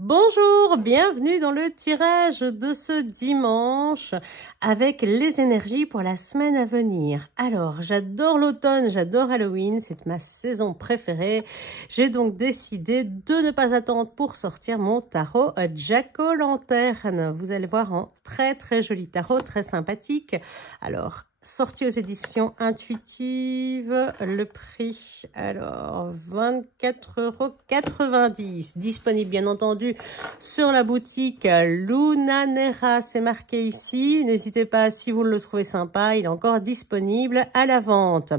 Bonjour, bienvenue dans le tirage de ce dimanche avec les énergies pour la semaine à venir. Alors, j'adore l'automne, j'adore Halloween, c'est ma saison préférée. J'ai donc décidé de ne pas attendre pour sortir mon tarot Jack-o'-lanterne. Vous allez voir un très joli tarot, très sympathique. Alors, sorti aux éditions intuitives, le prix, alors 24,90 €, disponible bien entendu sur la boutique Lunanera, c'est marqué ici, n'hésitez pas si vous le trouvez sympa, il est encore disponible à la vente.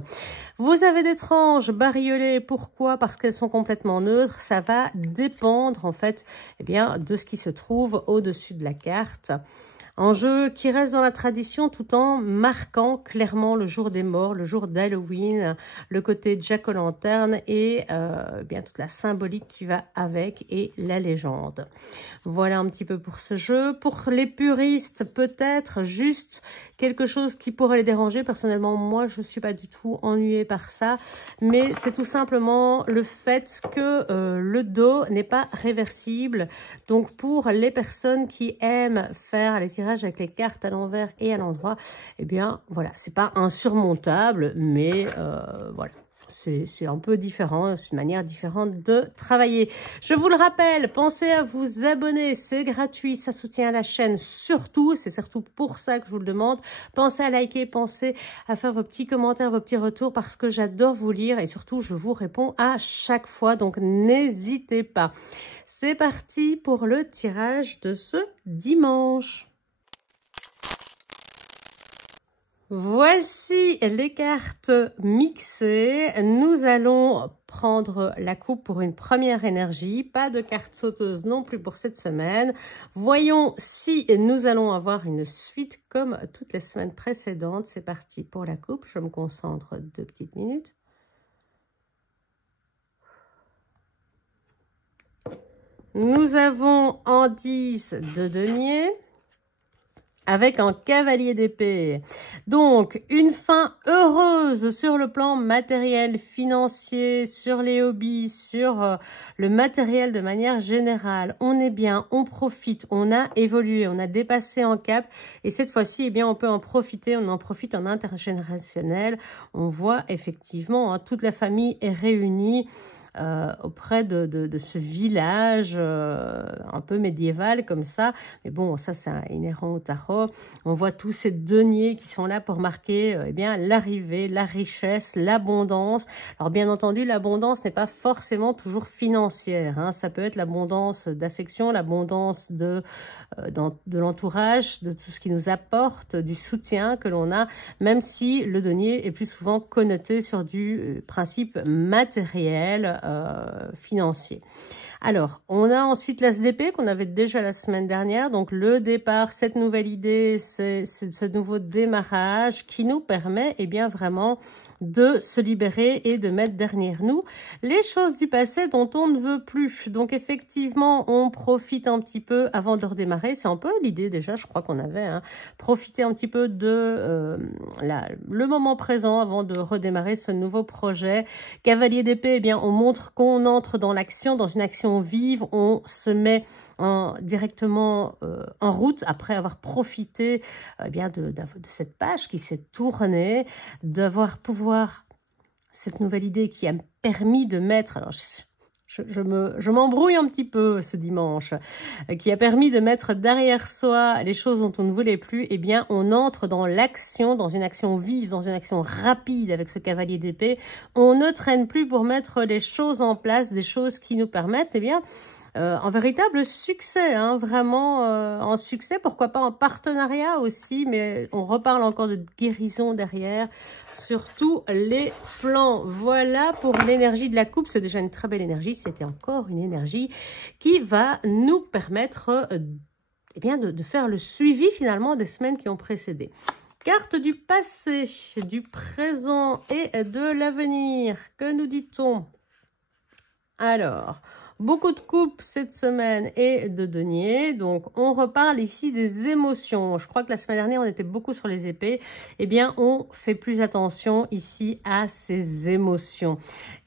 Vous avez des tranches bariolées, pourquoi? Parce qu'elles sont complètement neutres, ça va dépendre en fait de ce qui se trouve au-dessus de la carte. Un jeu qui reste dans la tradition tout en marquant clairement le jour des morts, le jour d'Halloween, le côté Jack-o'-lanterne et toute la symbolique qui va avec et la légende. Voilà un petit peu pour ce jeu. Pour les puristes, peut-être juste quelque chose qui pourrait les déranger. Personnellement, moi, je ne suis pas du tout ennuyée par ça, mais c'est tout simplement le fait que le dos n'est pas réversible. Donc, pour les personnes qui aiment faire les tirages avec les cartes à l'envers et à l'endroit, voilà, c'est pas insurmontable, mais voilà. C'est un peu différent, c'est une manière différente de travailler. Je vous le rappelle, pensez à vous abonner, c'est gratuit, ça soutient la chaîne surtout, c'est surtout pour ça que je vous le demande. Pensez à liker, pensez à faire vos petits commentaires, vos petits retours parce que j'adore vous lire et surtout je vous réponds à chaque fois, donc n'hésitez pas. C'est parti pour le tirage de ce dimanche. Voici les cartes mixées. Nous allons prendre la coupe pour une première énergie. Pas de carte sauteuse non plus pour cette semaine. Voyons si nous allons avoir une suite comme toutes les semaines précédentes. C'est parti pour la coupe. Je me concentre 2 petites minutes. Nous avons en 10 de denier. Avec un cavalier d'épée. Donc, une fin heureuse sur le plan matériel, financier, sur les hobbies, sur le matériel de manière générale. On est bien, on profite, on a évolué, on a dépassé un cap. Et cette fois-ci, on peut en profiter, on en profite en intergénérationnel. On voit effectivement, toute la famille est réunie. Auprès de ce village un peu médiéval comme ça. Mais bon, ça c'est inhérent au tarot. On voit tous ces deniers qui sont là pour marquer l'arrivée, la richesse, l'abondance. Alors bien entendu, l'abondance n'est pas forcément toujours financière. Hein. Ça peut être l'abondance d'affection, l'abondance de l'entourage, de tout ce qui nous apporte, du soutien que l'on a, même si le denier est plus souvent connoté sur du principe matériel, financier. Alors, on a ensuite l'as d'épée qu'on avait déjà la semaine dernière. Donc, le départ, cette nouvelle idée, c'est ce nouveau démarrage qui nous permet, vraiment de se libérer et de mettre derrière nous les choses du passé dont on ne veut plus. Donc, effectivement, on profite un petit peu avant de redémarrer. C'est un peu l'idée déjà, je crois qu'on avait, profiter un petit peu de le moment présent avant de redémarrer ce nouveau projet. Cavalier d'épée, on montre qu'on entre dans l'action, dans une action vive, on se met directement en route après avoir profité de cette page qui s'est tournée, d'avoir cette nouvelle idée qui a permis de mettre, alors je m'embrouille un petit peu ce dimanche, qui a permis de mettre derrière soi les choses dont on ne voulait plus, on entre dans l'action, dans une action vive, dans une action rapide avec ce cavalier d'épée. On ne traîne plus pour mettre les choses en place, des choses qui nous permettent, un véritable succès, vraiment un succès, pourquoi pas en partenariat aussi, mais on reparle encore de guérison derrière, sur tous les plans. Voilà pour l'énergie de la coupe, c'est déjà une très belle énergie, c'était encore une énergie qui va nous permettre de faire le suivi finalement des semaines qui ont précédé. Carte du passé, du présent et de l'avenir, que nous dit-on? Alors, Beaucoup de coupes cette semaine et de deniers. Donc, on reparle ici des émotions. Je crois que la semaine dernière, on était beaucoup sur les épées. Eh bien, on fait plus attention ici à ces émotions.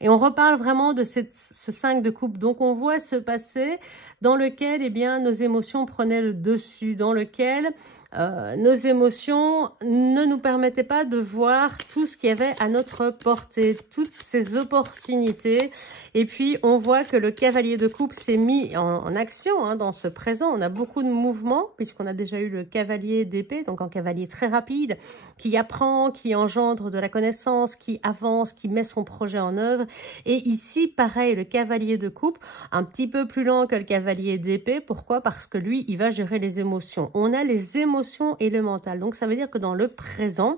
Et on reparle vraiment de ce 5 de coupe. Donc, on voit se passer dans lequel, eh bien, nos émotions prenaient le dessus, dans lequel nos émotions ne nous permettaient pas de voir tout ce qu'il y avait à notre portée, toutes ces opportunités. Et puis, on voit que le cavalier de coupe s'est mis en action hein, dans ce présent. On a beaucoup de mouvements, puisqu'on a déjà eu le cavalier d'épée, donc un cavalier très rapide, qui apprend, qui engendre de la connaissance, qui avance, qui met son projet en œuvre. Et ici, pareil, le cavalier de coupe, un petit peu plus lent que le cavalier d'épée. Pourquoi? Parce que lui, il va gérer les émotions. On a les émotions et le mental. Donc, ça veut dire que dans le présent,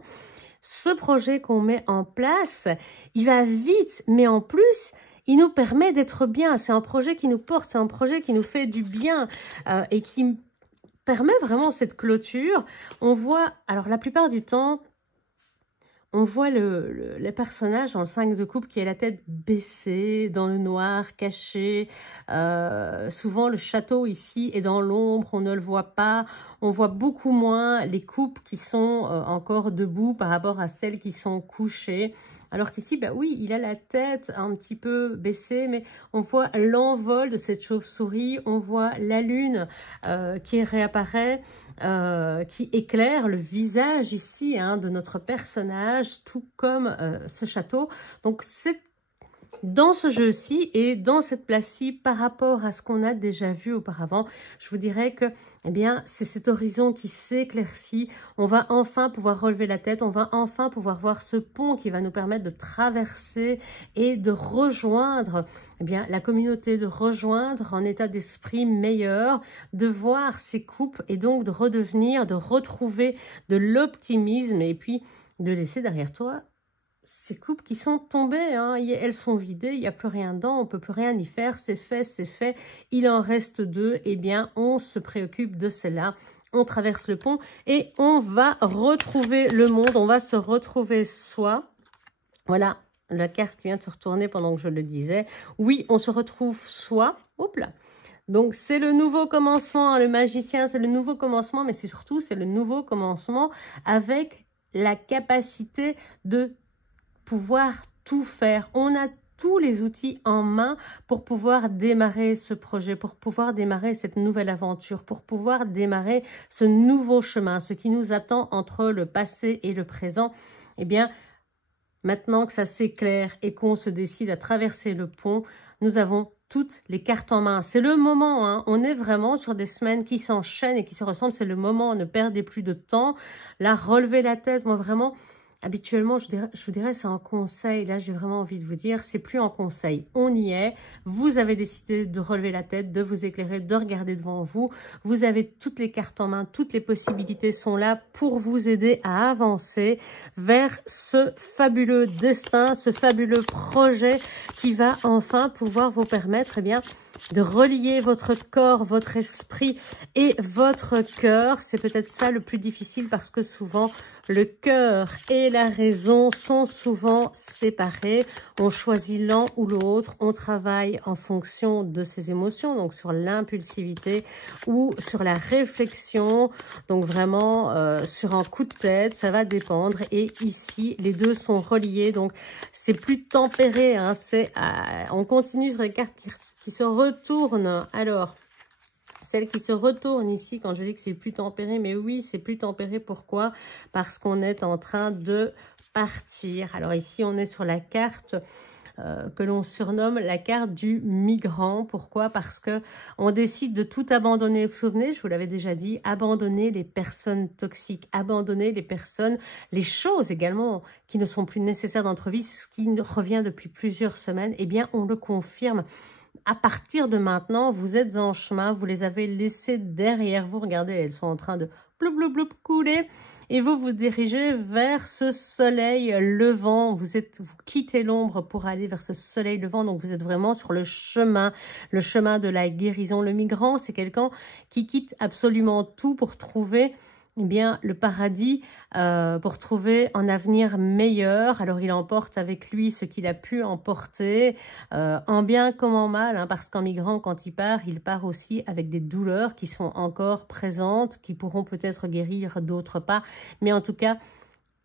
ce projet qu'on met en place, il va vite, mais en plus, il nous permet d'être bien. C'est un projet qui nous porte, c'est un projet qui nous fait du bien et qui permet vraiment cette clôture. On voit, alors la plupart du temps, on voit les personnages dans le 5 de coupe qui a la tête baissée, dans le noir, caché. Souvent, le château ici est dans l'ombre, on ne le voit pas. On voit beaucoup moins les coupes qui sont encore debout par rapport à celles qui sont couchées. Alors qu'ici, bah oui, il a la tête un petit peu baissée, mais on voit l'envol de cette chauve-souris, on voit la lune qui réapparaît, qui éclaire le visage ici hein, de notre personnage, tout comme ce château. Donc c'est dans ce jeu-ci et dans cette place-ci par rapport à ce qu'on a déjà vu auparavant, je vous dirais que eh bien, c'est cet horizon qui s'éclaircit. On va enfin pouvoir relever la tête, on va enfin pouvoir voir ce pont qui va nous permettre de traverser et de rejoindre eh bien, la communauté, de rejoindre un état d'esprit meilleur, de voir ces coupes et donc de redevenir, de retrouver de l'optimisme et puis de laisser derrière toi ces coupes qui sont tombées, hein, elles sont vidées, il n'y a plus rien dedans, on ne peut plus rien y faire, c'est fait, il en reste 2, eh bien on se préoccupe de celle-là, on traverse le pont et on va retrouver le monde, on va se retrouver soi. Voilà, la carte vient de se retourner pendant que je le disais. Oui, on se retrouve soi, hop là. Donc c'est le nouveau commencement, hein, le magicien c'est le nouveau commencement, mais c'est surtout c'est le nouveau commencement avec la capacité de pouvoir tout faire. On a tous les outils en main pour pouvoir démarrer ce projet, pour pouvoir démarrer cette nouvelle aventure, pour pouvoir démarrer ce nouveau chemin, ce qui nous attend entre le passé et le présent. Eh bien, maintenant que ça s'éclaire et qu'on se décide à traverser le pont, nous avons toutes les cartes en main. C'est le moment, hein. On est vraiment sur des semaines qui s'enchaînent et qui se ressemblent. C'est le moment, ne perdez plus de temps. Là, relevez la tête, moi vraiment... Habituellement, je vous dirais, c'est un conseil. Là, j'ai vraiment envie de vous dire, c'est plus un conseil. On y est. Vous avez décidé de relever la tête, de vous éclairer, de regarder devant vous. Vous avez toutes les cartes en main, toutes les possibilités sont là pour vous aider à avancer vers ce fabuleux destin, ce fabuleux projet qui va enfin pouvoir vous permettre, eh bien, de relier votre corps, votre esprit et votre cœur. C'est peut-être ça le plus difficile parce que souvent, le cœur et la raison sont souvent séparés. On choisit l'un ou l'autre. On travaille en fonction de ses émotions, donc sur l'impulsivité ou sur la réflexion. Donc vraiment, sur un coup de tête, ça va dépendre. Et ici, les deux sont reliés. Donc, c'est plus tempéré. Hein, on continue sur les cartes qui se retournent. Alors... celle qui se retourne ici, quand je dis que c'est plus tempéré, mais oui, c'est plus tempéré. Pourquoi? Parce qu'on est en train de partir. Alors ici, on est sur la carte que l'on surnomme la carte du migrant. Pourquoi? Parce que on décide de tout abandonner. Vous vous souvenez, je vous l'avais déjà dit, abandonner les personnes toxiques, abandonner les personnes, les choses également qui ne sont plus nécessaires dans notre vie, ce qui revient depuis plusieurs semaines. Eh bien, on le confirme. À partir de maintenant, vous êtes en chemin, vous les avez laissées derrière vous. Regardez, elles sont en train de bloup, bloup, bloup, couler. Et vous vous dirigez vers ce soleil levant. Vous quittez l'ombre pour aller vers ce soleil levant. Donc, vous êtes vraiment sur le chemin de la guérison. Le migrant, c'est quelqu'un qui quitte absolument tout pour trouver eh bien, le paradis pour trouver un avenir meilleur. Alors, il emporte avec lui ce qu'il a pu emporter, en bien comme en mal, hein, parce qu'en migrant, quand il part aussi avec des douleurs qui sont encore présentes, qui pourront peut-être guérir, d'autres pas. Mais en tout cas,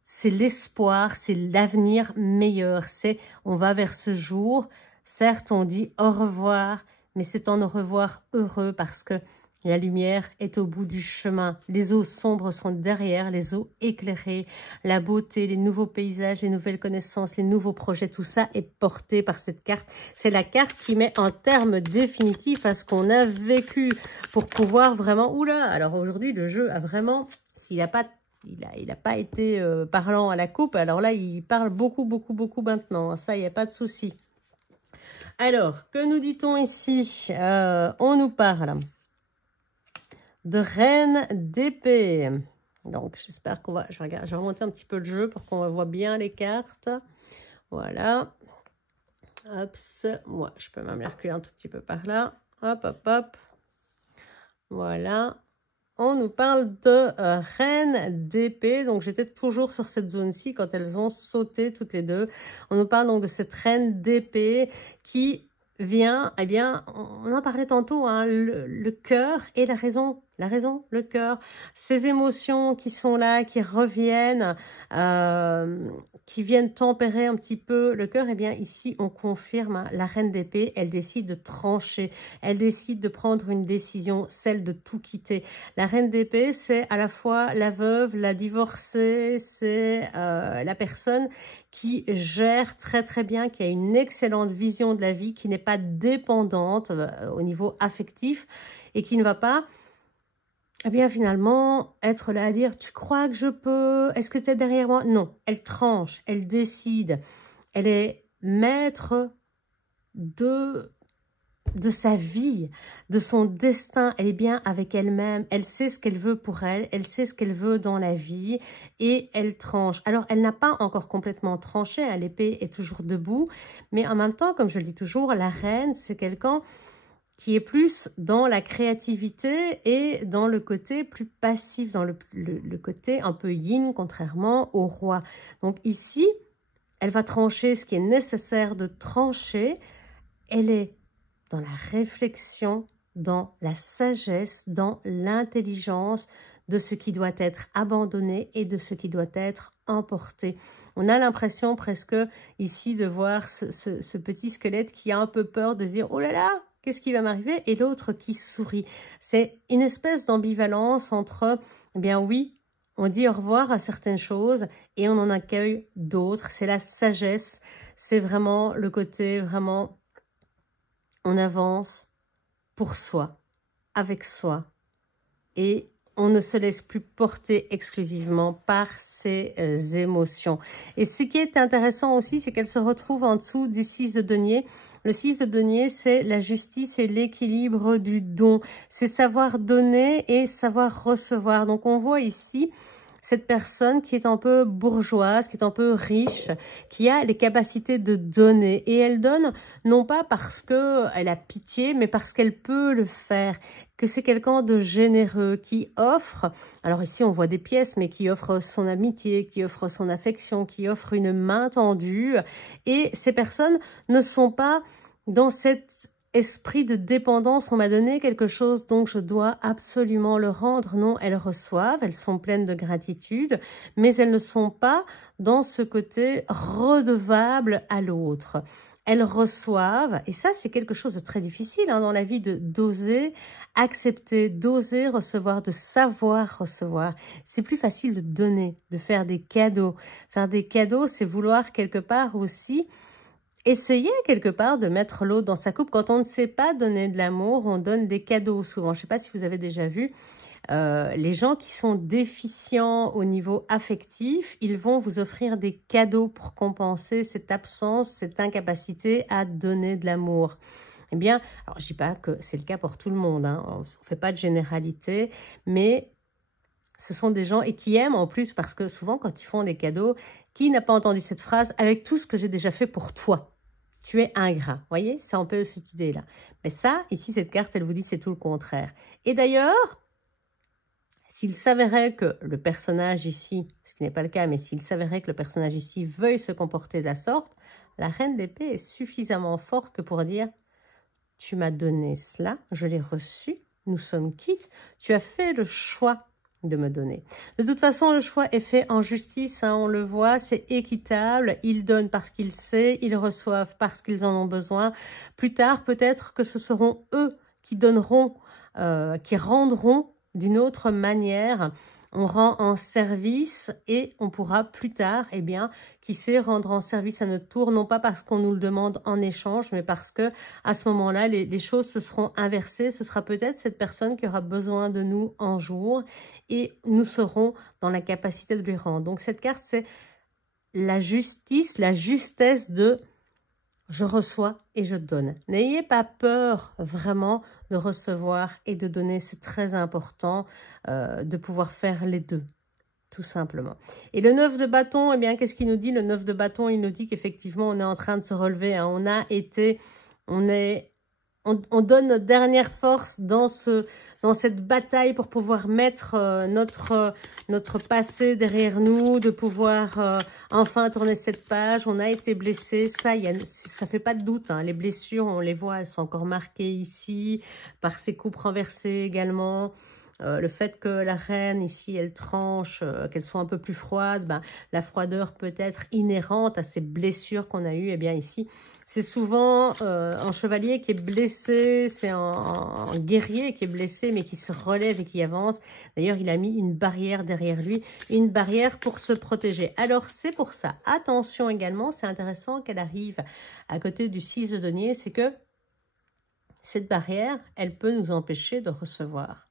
c'est l'espoir, c'est l'avenir meilleur. C'est, on va vers ce jour. Certes, on dit au revoir, mais c'est un au revoir heureux parce que la lumière est au bout du chemin. Les eaux sombres sont derrière, les eaux éclairées, la beauté, les nouveaux paysages, les nouvelles connaissances, les nouveaux projets, tout ça est porté par cette carte. C'est la carte qui met un terme définitif à ce qu'on a vécu pour pouvoir vraiment... Oula, alors aujourd'hui, le jeu a vraiment... S'il n'a pas... Il a pas été parlant à la coupe, alors là, il parle beaucoup maintenant. Ça, il n'y a pas de souci. Alors, que nous dit-on ici? On nous parle de reine d'épée. Donc, j'espère qu'on va... Je vais remonter un petit peu le jeu pour qu'on voit bien les cartes. Voilà. Hop, moi, je peux même les reculer un tout petit peu par là. Hop, hop, hop. Voilà. On nous parle de reine d'épée. Donc, j'étais toujours sur cette zone-ci quand elles ont sauté toutes les deux. On nous parle donc de cette reine d'épée qui vient, eh bien, on en parlait tantôt, hein, le cœur et la raison, le cœur, ces émotions qui sont là, qui reviennent, qui viennent tempérer un petit peu le cœur. Eh bien, ici, on confirme, hein, la reine d'épée, elle décide de trancher, elle décide de prendre une décision, celle de tout quitter. La reine d'épée, c'est à la fois la veuve, la divorcée, c'est la personne qui gère très bien, qui a une excellente vision de la vie, qui n'est pas dépendante au niveau affectif et qui ne va pas, eh bien finalement, être là à dire « tu crois que je peux? Est-ce que tu es derrière moi ?» Non, elle tranche, elle décide, elle est maître de sa vie, de son destin. Elle est bien avec elle-même, elle sait ce qu'elle veut pour elle, elle sait ce qu'elle veut dans la vie et elle tranche. Alors, elle n'a pas encore complètement tranché, hein, l'épée est toujours debout, mais en même temps, comme je le dis toujours, la reine, c'est quelqu'un qui est plus dans la créativité et dans le côté plus passif, dans le côté un peu yin, contrairement au roi. Donc ici, elle va trancher ce qui est nécessaire de trancher. Elle est dans la réflexion, dans la sagesse, dans l'intelligence de ce qui doit être abandonné et de ce qui doit être emporté. On a l'impression presque ici de voir ce petit squelette qui a un peu peur de se dire « oh là là, qu'est-ce qui va m'arriver ?» et l'autre qui sourit. C'est une espèce d'ambivalence entre « eh bien oui, on dit au revoir à certaines choses et on en accueille d'autres ». C'est la sagesse, c'est vraiment le côté vraiment... on avance pour soi, avec soi, et on ne se laisse plus porter exclusivement par ses émotions. Et ce qui est intéressant aussi, c'est qu'elle se retrouve en dessous du 6 de denier. Le 6 de denier, c'est la justice et l'équilibre du don. C'est savoir donner et savoir recevoir. Donc on voit ici cette personne qui est un peu bourgeoise, qui est un peu riche, qui a les capacités de donner. Et elle donne non pas parce qu'elle a pitié, mais parce qu'elle peut le faire. Que c'est quelqu'un de généreux, qui offre, alors ici on voit des pièces, mais qui offre son amitié, qui offre son affection, qui offre une main tendue. Et ces personnes ne sont pas dans cet esprit de dépendance, on m'a donné quelque chose, donc je dois absolument le rendre. Non, elles reçoivent, elles sont pleines de gratitude, mais elles ne sont pas dans ce côté redevable à l'autre. Elles reçoivent, et ça c'est quelque chose de très difficile, hein, dans la vie, d'oser accepter, d'oser recevoir, de savoir recevoir. C'est plus facile de donner, de faire des cadeaux. Faire des cadeaux, c'est vouloir quelque part aussi essayer quelque part de mettre l'autre dans sa coupe. Quand on ne sait pas donner de l'amour, on donne des cadeaux souvent. Je ne sais pas si vous avez déjà vu les gens qui sont déficients au niveau affectif, ils vont vous offrir des cadeaux pour compenser cette absence, cette incapacité à donner de l'amour. Eh bien, alors je ne dis pas que c'est le cas pour tout le monde, hein, on ne fait pas de généralité, mais ce sont des gens et qui aiment en plus parce que souvent quand ils font des cadeaux, qui n'a pas entendu cette phrase « avec tout ce que j'ai déjà fait pour toi, tu es ingrat ». Vous voyez, c'est un peu cette idée-là. Mais ça, ici, cette carte, elle vous dit c'est tout le contraire. Et d'ailleurs, S'il s'avérait que le personnage ici, ce qui n'est pas le cas, mais s'il s'avérait que le personnage ici veuille se comporter de la sorte, la reine d'épée est suffisamment forte que pour dire « Tu m'as donné cela, je l'ai reçu, nous sommes quittes, tu as fait le choix de me donner. » De toute façon, le choix est fait en justice, hein, on le voit, c'est équitable, ils donnent parce qu'ils savent, ils reçoivent parce qu'ils en ont besoin. Plus tard, peut-être que ce seront eux qui donneront, qui rendront d'une autre manière. On rend en service et on pourra plus tard, eh bien, qui sait, rendre en service à notre tour, non pas parce qu'on nous le demande en échange, mais parce que à ce moment-là, les choses se seront inversées. Ce sera peut-être cette personne qui aura besoin de nous un jour et nous serons dans la capacité de lui rendre. Donc cette carte, c'est la justice, la justesse de je reçois et je donne. N'ayez pas peur vraiment de recevoir et de donner. C'est très important de pouvoir faire les deux, tout simplement. Et le 9 de bâton, eh bien, qu'est-ce qu'il nous dit? Le 9 de bâton, il nous dit qu'effectivement, on est en train de se relever. Hein. On donne notre dernière force dans cette bataille pour pouvoir mettre notre passé derrière nous, de pouvoir enfin tourner cette page. On a été blessé, ça fait pas de doute. Hein. Les blessures, on les voit, elles sont encore marquées ici, par ces coupes renversées également. Le fait que la reine, ici, elle tranche, qu'elle soit un peu plus froide, ben, la froideur peut être inhérente à ces blessures qu'on a eues. Eh bien, ici, c'est souvent un chevalier qui est blessé, c'est un guerrier qui est blessé, mais qui se relève et qui avance. D'ailleurs, il a mis une barrière derrière lui, une barrière pour se protéger. Alors, c'est pour ça. Attention également, c'est intéressant qu'elle arrive à côté du 6 de denier, c'est que cette barrière, elle peut nous empêcher de recevoir.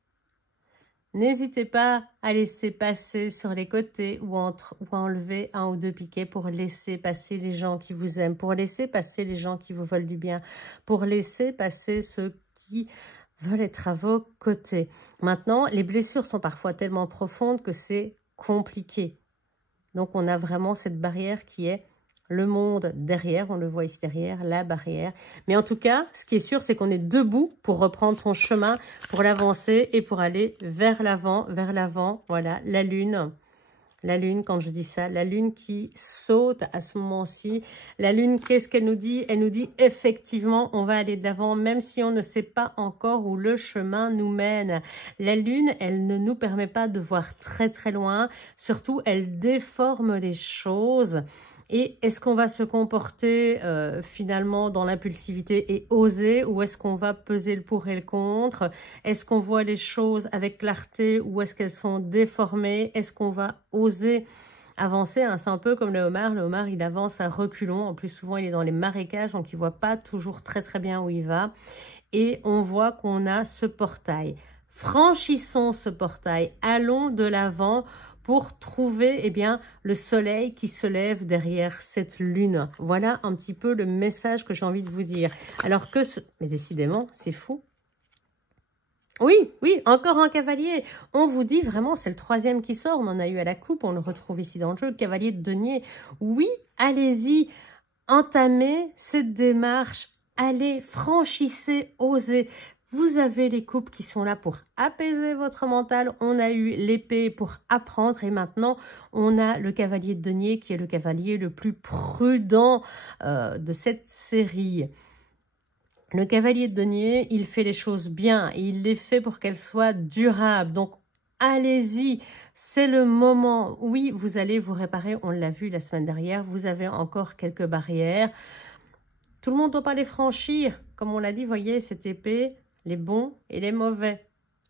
N'hésitez pas à laisser passer sur les côtés ou à enlever un ou deux piquets pour laisser passer les gens qui vous aiment, pour laisser passer les gens qui vous veulent du bien, pour laisser passer ceux qui veulent être à vos côtés. Maintenant, les blessures sont parfois tellement profondes que c'est compliqué. Donc, on a vraiment cette barrière qui est le monde derrière, on le voit ici derrière, la barrière. Mais en tout cas, ce qui est sûr, c'est qu'on est debout pour reprendre son chemin, pour l'avancer et pour aller vers l'avant, voilà, la lune. La lune, quand je dis ça, la lune qui saute à ce moment-ci. La lune, qu'est-ce qu'elle nous dit? Elle nous dit effectivement, on va aller de l'avant, même si on ne sait pas encore où le chemin nous mène. La lune, elle ne nous permet pas de voir très très loin. Surtout, elle déforme les choses. Et est-ce qu'on va se comporter finalement dans l'impulsivité et oser, ou est-ce qu'on va peser le pour et le contre? Est-ce qu'on voit les choses avec clarté ou est-ce qu'elles sont déformées? Est-ce qu'on va oser avancer, hein? C'est un peu comme le homard. Le homard, il avance à reculons. En plus, souvent, il est dans les marécages, donc il ne voit pas toujours très très bien où il va. Et on voit qu'on a ce portail. Franchissons ce portail, allons de l'avant pour trouver eh bien, le soleil qui se lève derrière cette lune. Voilà un petit peu le message que j'ai envie de vous dire. Alors que mais décidément, c'est fou. Oui, oui, encore un cavalier. On vous dit vraiment, c'est le troisième qui sort. On en a eu à la coupe, on le retrouve ici dans le jeu. Le cavalier de denier. Oui, allez-y, entamez cette démarche. Allez, franchissez, osez. Vous avez les coupes qui sont là pour apaiser votre mental. On a eu l'épée pour apprendre et maintenant, on a le cavalier de denier qui est le cavalier le plus prudent de cette série. Le cavalier de denier, il fait les choses bien et il les fait pour qu'elles soient durables. Donc, allez-y, c'est le moment. Oui, vous allez vous réparer, on l'a vu la semaine dernière, vous avez encore quelques barrières. Tout le monde ne doit pas les franchir. Comme on l'a dit, voyez, cette épée, les bons et les mauvais.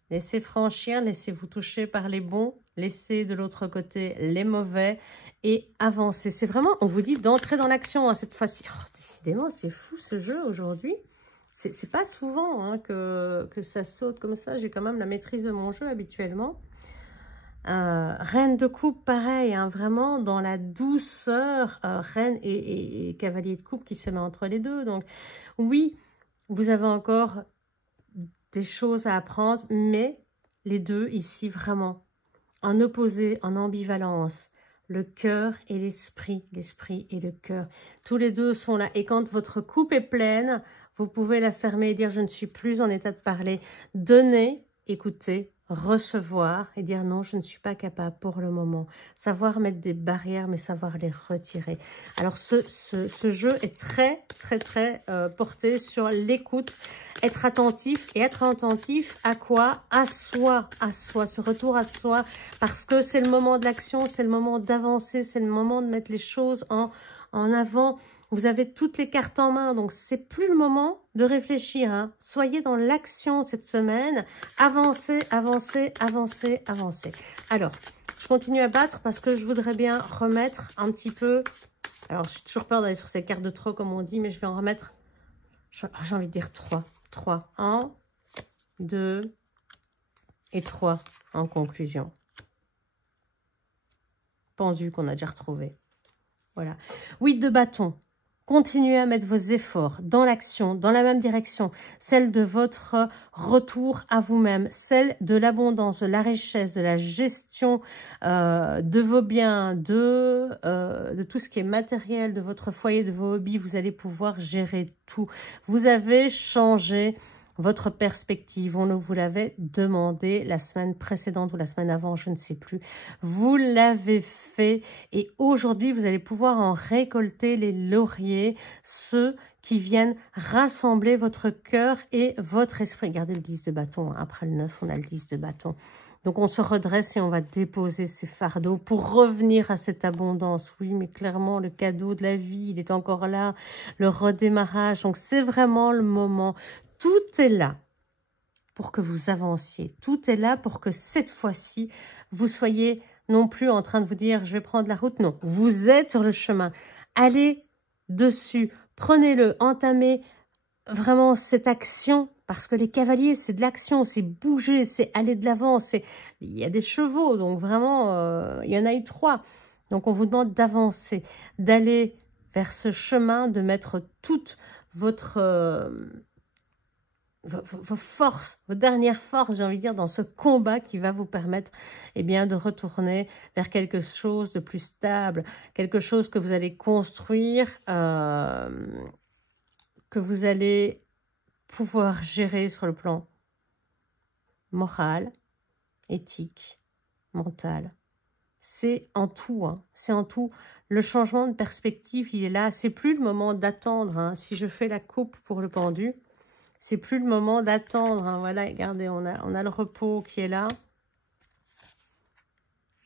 Laissez franchir, laissez-vous toucher par les bons, laissez de l'autre côté les mauvais et avancez. C'est vraiment, on vous dit d'entrer dans l'action hein, cette fois-ci. Oh, décidément, c'est fou ce jeu aujourd'hui. C'est pas souvent hein, que ça saute comme ça. J'ai quand même la maîtrise de mon jeu habituellement. Reine de coupe, pareil, hein, vraiment dans la douceur. Reine et cavalier de coupe qui se met entre les deux. Donc oui, vous avez encore des choses à apprendre, mais les deux ici vraiment en opposé, en ambivalence. Le cœur et l'esprit et le cœur. Tous les deux sont là. Et quand votre coupe est pleine, vous pouvez la fermer et dire « je ne suis plus en état de parler ». Donnez, écoutez, recevoir et dire non, je ne suis pas capable pour le moment. Savoir mettre des barrières, mais savoir les retirer. Alors, ce jeu est très porté sur l'écoute, être attentif. Et être attentif à quoi? À soi, ce retour à soi. Parce que c'est le moment de l'action, c'est le moment d'avancer, c'est le moment de mettre les choses en avant. Vous avez toutes les cartes en main, donc c'est plus le moment de réfléchir. Hein. Soyez dans l'action cette semaine. Avancez, avancez, avancez, avancez. Alors, je continue à battre parce que je voudrais bien remettre un petit peu... Alors, j'ai toujours peur d'aller sur ces cartes de trop, comme on dit, mais je vais en remettre... J'ai envie de dire 3. 3. 1, 2 et 3 en conclusion. Pendu qu'on a déjà retrouvé. Voilà. 8 de bâton. Continuez à mettre vos efforts dans l'action, dans la même direction, celle de votre retour à vous-même, celle de l'abondance, de la richesse, de la gestion de vos biens, de tout ce qui est matériel, de votre foyer, de vos hobbies. Vous allez pouvoir gérer tout. Vous avez changé votre perspective, on vous l'avait demandé la semaine précédente ou la semaine avant, je ne sais plus. Vous l'avez fait et aujourd'hui, vous allez pouvoir en récolter les lauriers, ceux qui viennent rassembler votre cœur et votre esprit. Regardez le 10 de bâton, après le 9, on a le 10 de bâton. Donc, on se redresse et on va déposer ces fardeaux pour revenir à cette abondance. Oui, mais clairement, le cadeau de la vie, il est encore là, le redémarrage. Donc, c'est vraiment le moment. Tout est là pour que vous avanciez. Tout est là pour que cette fois-ci, vous soyez non plus en train de vous dire « je vais prendre la route ». Non, vous êtes sur le chemin. Allez dessus, prenez-le, entamez vraiment cette action. Parce que les cavaliers, c'est de l'action, c'est bouger, c'est aller de l'avant. Il y a des chevaux, donc vraiment, il y en a eu 3. Donc, on vous demande d'avancer, d'aller vers ce chemin, de mettre toute votre... vos forces, vos dernières forces, j'ai envie de dire, dans ce combat qui va vous permettre eh bien, de retourner vers quelque chose de plus stable, quelque chose que vous allez construire, que vous allez pouvoir gérer sur le plan moral, éthique, mental. C'est en tout, hein, c'est en tout. Le changement de perspective, il est là. C'est plus le moment d'attendre. Hein. Si je fais la coupe pour le pendu, c'est plus le moment d'attendre. Hein. Voilà, regardez, on a le repos qui est là.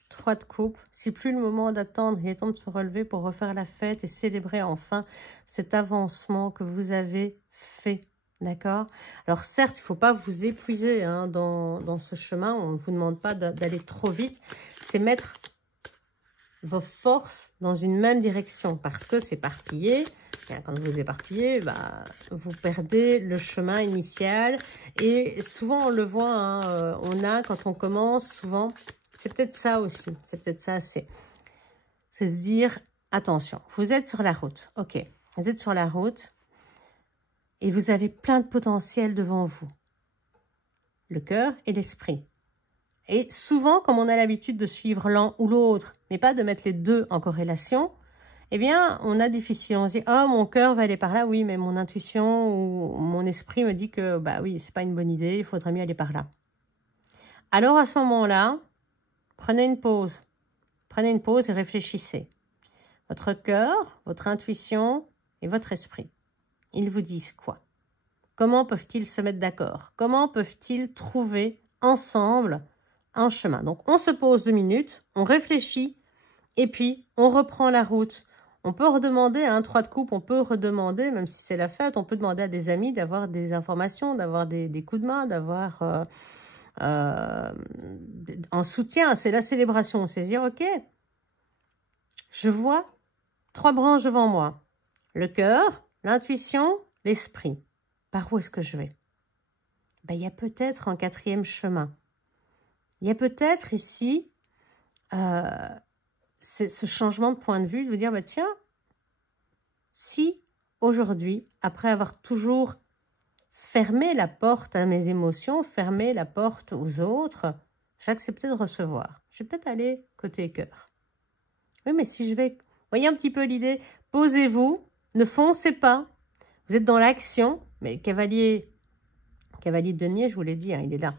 3 de coupe. C'est plus le moment d'attendre. Il est temps de se relever pour refaire la fête et célébrer enfin cet avancement que vous avez fait. D'accord? Alors certes, il ne faut pas vous épuiser hein, dans ce chemin. On ne vous demande pas d'aller trop vite. C'est mettre vos forces dans une même direction parce que c'est éparpillé. Quand vous éparpillez, bah, vous perdez le chemin initial. Et souvent, on le voit, hein, on a, quand on commence, souvent, c'est peut-être ça aussi. C'est peut-être ça, c'est se dire, attention, vous êtes sur la route. Ok, vous êtes sur la route et vous avez plein de potentiel devant vous. Le cœur et l'esprit. Et souvent, comme on a l'habitude de suivre l'un ou l'autre, mais pas de mettre les deux en corrélation, eh bien, on a difficile. On se dit, oh, mon cœur va aller par là, oui, mais mon intuition ou mon esprit me dit que, bah oui, c'est pas une bonne idée, il faudrait mieux aller par là. Alors, à ce moment-là, prenez une pause. Prenez une pause et réfléchissez. Votre cœur, votre intuition et votre esprit, ils vous disent quoi? Comment peuvent-ils se mettre d'accord? Comment peuvent-ils trouver ensemble un chemin? Donc, on se pose 2 minutes, on réfléchit et puis on reprend la route. On peut redemander à un 3 de coupe, on peut redemander, même si c'est la fête, on peut demander à des amis d'avoir des informations, d'avoir des coups de main, d'avoir en soutien. C'est la célébration, c'est dire, ok, je vois 3 branches devant moi. Le cœur, l'intuition, l'esprit. Par où est-ce que je vais? Ben, il y a peut-être un 4e chemin. Il y a peut-être ici ce changement de point de vue, de vous dire, bah, tiens, si aujourd'hui, après avoir toujours fermé la porte à mes émotions, fermé la porte aux autres, j'acceptais de recevoir. Je vais peut-être aller côté cœur. Oui, mais si je vais... Voyez un petit peu l'idée, posez-vous, ne foncez pas. Vous êtes dans l'action, mais cavalier de denier, je vous l'ai dit, hein, il est là.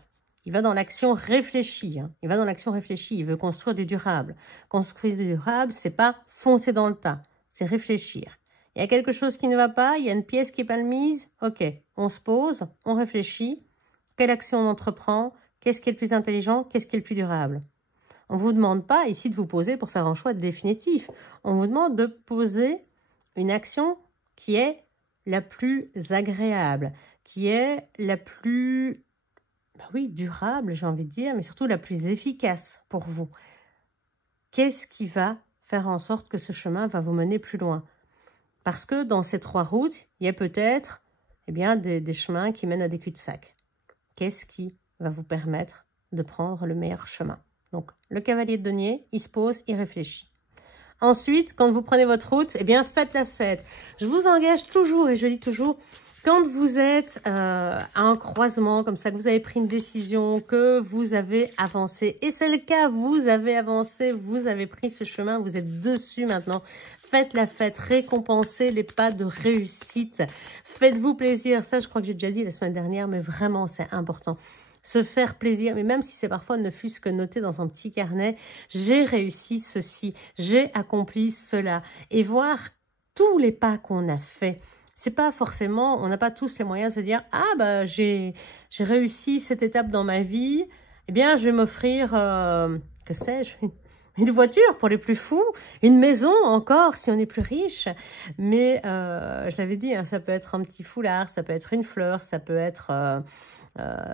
il va dans l'action réfléchie. Hein. Il va dans l'action réfléchie. Il veut construire du durable. Construire du durable, c'est pas foncer dans le tas. C'est réfléchir. Il y a quelque chose qui ne va pas. Il y a une pièce qui n'est pas mise. Ok, on se pose, on réfléchit. Quelle action on entreprend? Qu'est-ce qui est le plus intelligent? Qu'est-ce qui est le plus durable? On ne vous demande pas ici de vous poser pour faire un choix définitif. On vous demande de poser une action qui est la plus agréable, qui est la plus, oui, durable, j'ai envie de dire, mais surtout la plus efficace pour vous. Qu'est-ce qui va faire en sorte que ce chemin va vous mener plus loin? Parce que dans ces 3 routes, il y a peut-être des chemins qui mènent à des cul-de-sac. Qu'est-ce qui va vous permettre de prendre le meilleur chemin? Donc, le cavalier de denier, il se pose, il réfléchit. Ensuite, quand vous prenez votre route, faites la fête. Je vous engage toujours, et je dis toujours, quand vous êtes à un croisement comme ça, que vous avez pris une décision, que vous avez avancé, et c'est le cas, vous avez avancé, vous avez pris ce chemin, vous êtes dessus maintenant, faites la fête, récompensez les pas de réussite, faites-vous plaisir. Ça, je crois que j'ai déjà dit la semaine dernière, mais vraiment, c'est important. Se faire plaisir, mais même si c'est parfois ne fût-ce que noter dans un petit carnet, j'ai réussi ceci, j'ai accompli cela, et voir tous les pas qu'on a fait. C'est pas forcément, on n'a pas tous les moyens de se dire, ah bah j'ai réussi cette étape dans ma vie, je vais m'offrir, que sais-je, une voiture pour les plus fous, une maison encore si on est plus riche. Mais je l'avais dit, hein, ça peut être un petit foulard, ça peut être une fleur, ça peut être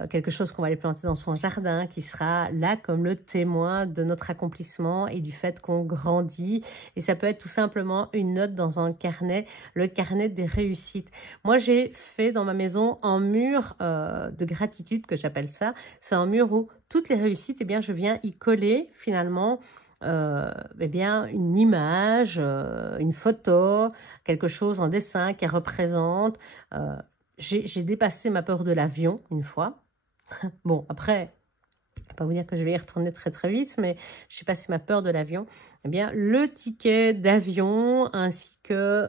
quelque chose qu'on va aller planter dans son jardin, qui sera là comme le témoin de notre accomplissement et du fait qu'on grandit. Et ça peut être tout simplement une note dans un carnet, le carnet des réussites. Moi, j'ai fait dans ma maison un mur de gratitude, que j'appelle ça. C'est un mur où toutes les réussites, je viens y coller finalement une image, une photo, quelque chose en dessin qui représente. J'ai dépassé ma peur de l'avion une fois. Bon, après, je ne vais pas vous dire que je vais y retourner très très vite, mais j'ai passé ma peur de l'avion. Le ticket d'avion ainsi que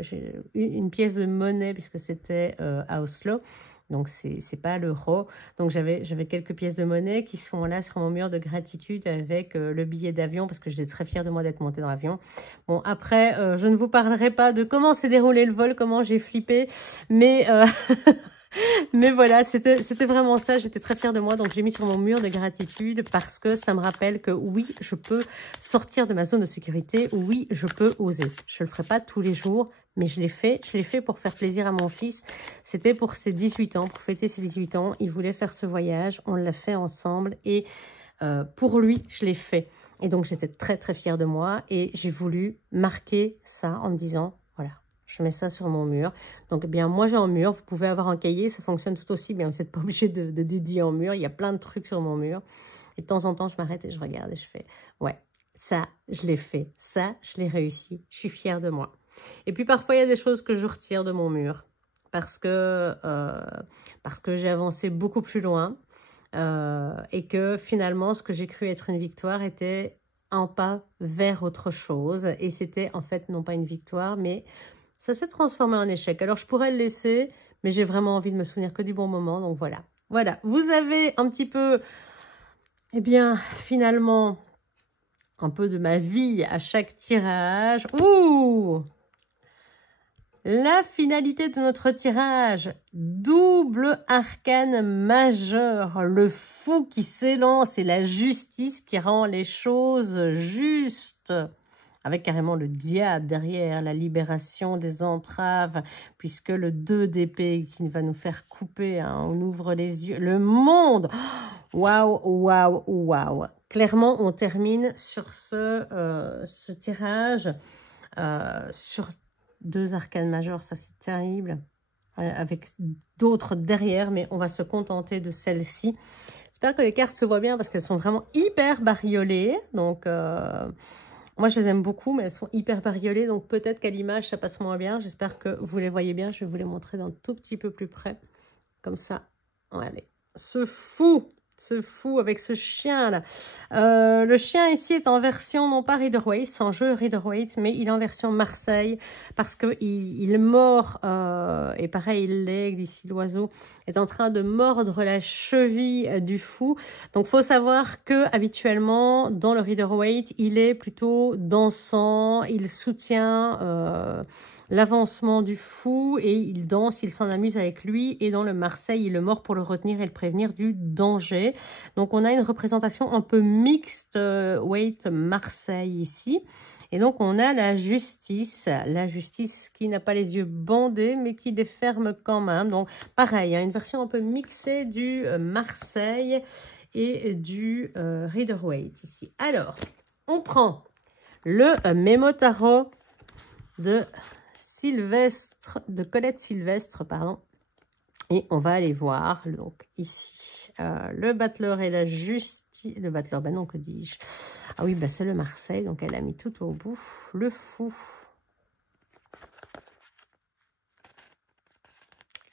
j'ai eu une pièce de monnaie puisque c'était à Oslo. Donc, c'est pas l'euro. Donc, j'avais quelques pièces de monnaie qui sont là sur mon mur de gratitude avec le billet d'avion parce que j'étais très fière de moi d'être montée dans l'avion. Bon, après, je ne vous parlerai pas de comment s'est déroulé le vol, comment j'ai flippé, mais... Mais voilà, c'était vraiment ça, j'étais très fière de moi, donc j'ai mis sur mon mur de gratitude parce que ça me rappelle que oui, je peux sortir de ma zone de sécurité, oui, je peux oser. Je le ferai pas tous les jours, mais je l'ai fait pour faire plaisir à mon fils. C'était pour ses 18 ans, pour fêter ses 18 ans, il voulait faire ce voyage, on l'a fait ensemble et pour lui, je l'ai fait. Et donc j'étais très très fière de moi et j'ai voulu marquer ça en me disant, voilà. Je mets ça sur mon mur. Donc, moi, j'ai un mur. Vous pouvez avoir un cahier. Ça fonctionne tout aussi bien. Vous n'êtes pas obligé de dédier un mur. Il y a plein de trucs sur mon mur. Et de temps en temps, je m'arrête et je regarde et je fais, ouais, ça, je l'ai fait. Ça, je l'ai réussi. Je suis fière de moi. Et puis, parfois, il y a des choses que je retire de mon mur. Parce que j'ai avancé beaucoup plus loin. Et que finalement, ce que j'ai cru être une victoire était un pas vers autre chose. Et c'était, en fait, non pas une victoire, mais... ça s'est transformé en échec. Alors, je pourrais le laisser, mais j'ai vraiment envie de me souvenir que du bon moment. Donc, voilà. Voilà. Vous avez un petit peu, finalement, un peu de ma vie à chaque tirage. Ouh! La finalité de notre tirage. Double arcane majeur. Le fou qui s'élance et la justice qui rend les choses justes. Avec carrément le diable derrière, la libération des entraves, puisque le 2 d'épée qui va nous faire couper, hein, on ouvre les yeux, le monde. Waouh, waouh, waouh. Clairement, on termine sur ce tirage, sur 2 arcanes majeures, ça c'est terrible, avec d'autres derrière, mais on va se contenter de celle-ci. J'espère que les cartes se voient bien parce qu'elles sont vraiment hyper bariolées, donc... moi, je les aime beaucoup, mais elles sont hyper bariolées, donc peut-être qu'à l'image, ça passe moins bien. J'espère que vous les voyez bien. Je vais vous les montrer d'un tout petit peu plus près. Comme ça, allez. Ce fou, ce fou avec ce chien là. Le chien ici est en version non pas Rider-Waite, c'est en jeu Rider-Waite, mais il est en version Marseille parce que il mord et pareil il lègue ici l'oiseau est en train de mordre la cheville du fou. Donc faut savoir que habituellement dans le Rider-Waite il est plutôt dansant, il soutient l'avancement du fou et il danse, il s'en amuse avec lui. Et dans le Marseille, il le mord pour le retenir et le prévenir du danger. Donc on a une représentation un peu mixte Waite Marseille ici. Et donc on a la justice qui n'a pas les yeux bandés mais qui les ferme quand même. Donc pareil, hein, une version un peu mixée du Marseille et du Rider-Waite ici. Alors, on prend le Mémo Tarot de Colette Sylvestre, pardon. Et on va aller voir, donc, ici, le battleur et la justice. Le battleur, ben non, que dis-je? Ah oui, ben c'est le Marseille, donc elle a mis tout au bout. Le fou.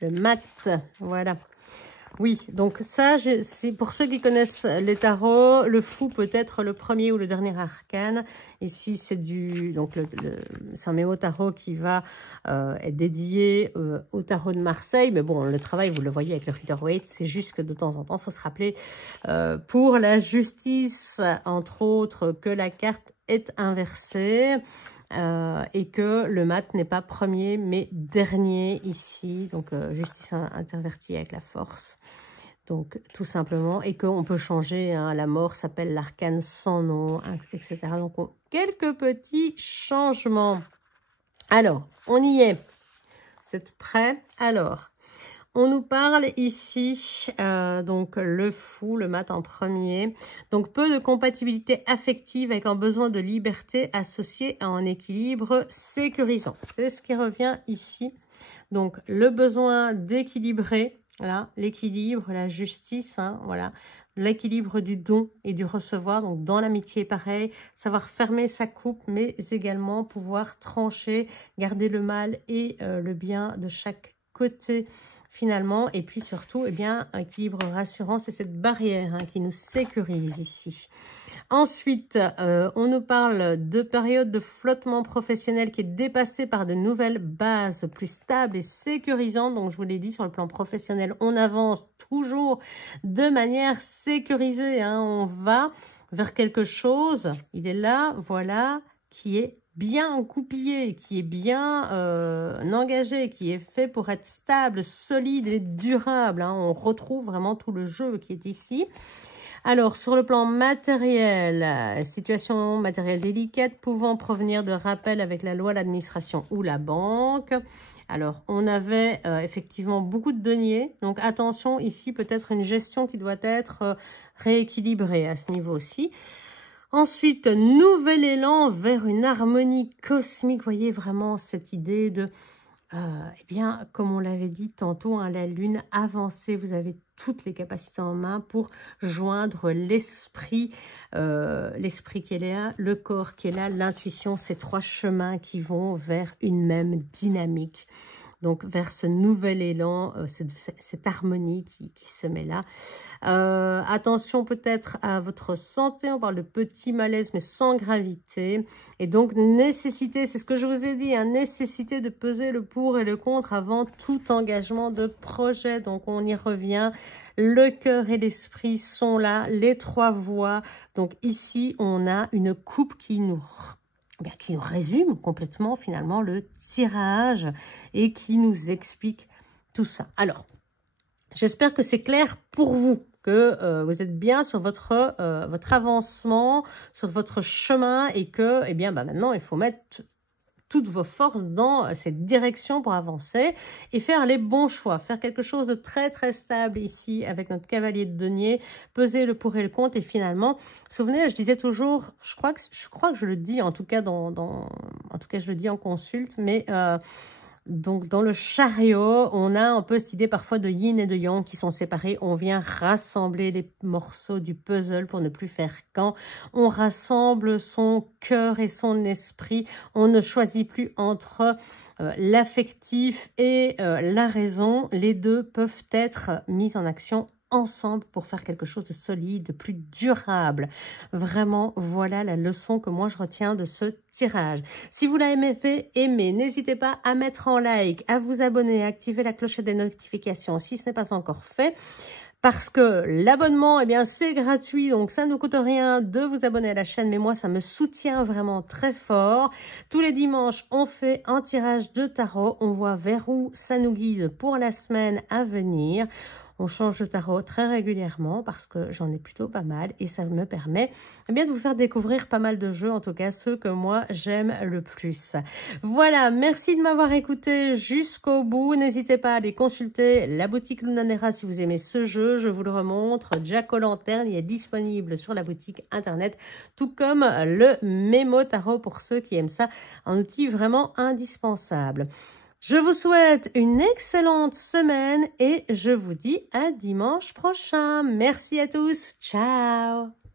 Le mat, voilà. Oui, donc ça, c'est pour ceux qui connaissent les tarots, le fou peut être le premier ou le dernier arcane. Ici, c'est c'est un mémo tarot qui va être dédié au tarot de Marseille. Mais bon, le travail, vous le voyez avec le Rider-Waite, c'est juste que de temps en temps, il faut se rappeler pour la justice, entre autres, que la carte est inversée. Et que le mat n'est pas premier mais dernier ici, donc justice intervertie avec la force, donc tout simplement, et qu'on peut changer, hein, la mort s'appelle l'arcane sans nom, etc. Donc quelques petits changements. Alors, on y est, vous êtes prêts? Alors, on nous parle ici, donc le fou, le mat en premier. Donc peu de compatibilité affective avec un besoin de liberté associé à un équilibre sécurisant. C'est ce qui revient ici. Donc le besoin d'équilibrer, là, l'équilibre, la justice, hein, voilà. L'équilibre du don et du recevoir, donc dans l'amitié pareil, savoir fermer sa coupe, mais également pouvoir trancher, garder le mal et le bien de chaque côté finalement, et puis surtout, eh bien, un équilibre rassurant, c'est cette barrière, hein, qui nous sécurise ici. Ensuite, on nous parle de période de flottement professionnel qui est dépassée par de nouvelles bases plus stables et sécurisantes. Donc, je vous l'ai dit, sur le plan professionnel, on avance toujours de manière sécurisée, hein. On va vers quelque chose, il est là, voilà, qui est bien coupillé, qui est bien engagé, qui est fait pour être stable, solide et durable, hein. On retrouve vraiment tout le jeu qui est ici. Alors, sur le plan matériel, situation matérielle délicate pouvant provenir de rappels avec la loi, l'administration ou la banque. Alors, on avait effectivement beaucoup de deniers. Donc, attention, ici, peut-être une gestion qui doit être rééquilibrée à ce niveau aussi. Ensuite, nouvel élan vers une harmonie cosmique. Vous voyez vraiment cette idée de, eh bien, comme on l'avait dit tantôt, hein, la lune avancée, vous avez toutes les capacités en main pour joindre l'esprit qui est là, le corps qui est là, l'intuition, ces trois chemins qui vont vers une même dynamique. Donc, vers ce nouvel élan, cette harmonie qui se met là. Attention peut-être à votre santé. On parle de petit malaise, mais sans gravité. Et donc, nécessité, c'est ce que je vous ai dit, hein, nécessité de peser le pour et le contre avant tout engagement de projet. Donc, on y revient. Le cœur et l'esprit sont là, les trois voies. Donc, ici, on a une coupe qui nous résume complètement finalement le tirage et qui nous explique tout ça. Alors, j'espère que c'est clair pour vous, que vous êtes bien sur votre avancement, sur votre chemin et que, eh bien, maintenant, il faut mettre toutes vos forces dans cette direction pour avancer et faire les bons choix, faire quelque chose de très très stable ici avec notre cavalier de denier, peser le pour et le contre et finalement, souvenez, je disais toujours, je crois que je le dis en tout cas en tout cas je le dis en consulte, mais donc, dans le chariot, on a un peu cette idée parfois de yin et de yang qui sont séparés. On vient rassembler les morceaux du puzzle pour ne plus faire qu'un. On rassemble son cœur et son esprit. On ne choisit plus entre l'affectif et la raison. Les deux peuvent être mis en action ensemble pour faire quelque chose de solide, de plus durable. Vraiment, voilà la leçon que moi je retiens de ce tirage. Si vous l'avez fait, aimez, n'hésitez pas à mettre en like, à vous abonner, à activer la clochette des notifications si ce n'est pas encore fait. Parce que l'abonnement, eh bien, c'est gratuit, donc ça ne coûte rien de vous abonner à la chaîne, mais moi, ça me soutient vraiment très fort. Tous les dimanches, on fait un tirage de tarot, on voit vers où ça nous guide pour la semaine à venir. On change de tarot très régulièrement parce que j'en ai plutôt pas mal et ça me permet eh bien, de vous faire découvrir pas mal de jeux, en tout cas ceux que moi j'aime le plus. Voilà, merci de m'avoir écouté jusqu'au bout. N'hésitez pas à aller consulter la boutique Lunanera si vous aimez ce jeu. Je vous le remontre. Jack O'Lanterne, il est disponible sur la boutique internet, tout comme le Mémo Tarot pour ceux qui aiment ça. Un outil vraiment indispensable. Je vous souhaite une excellente semaine et je vous dis à dimanche prochain. Merci à tous. Ciao.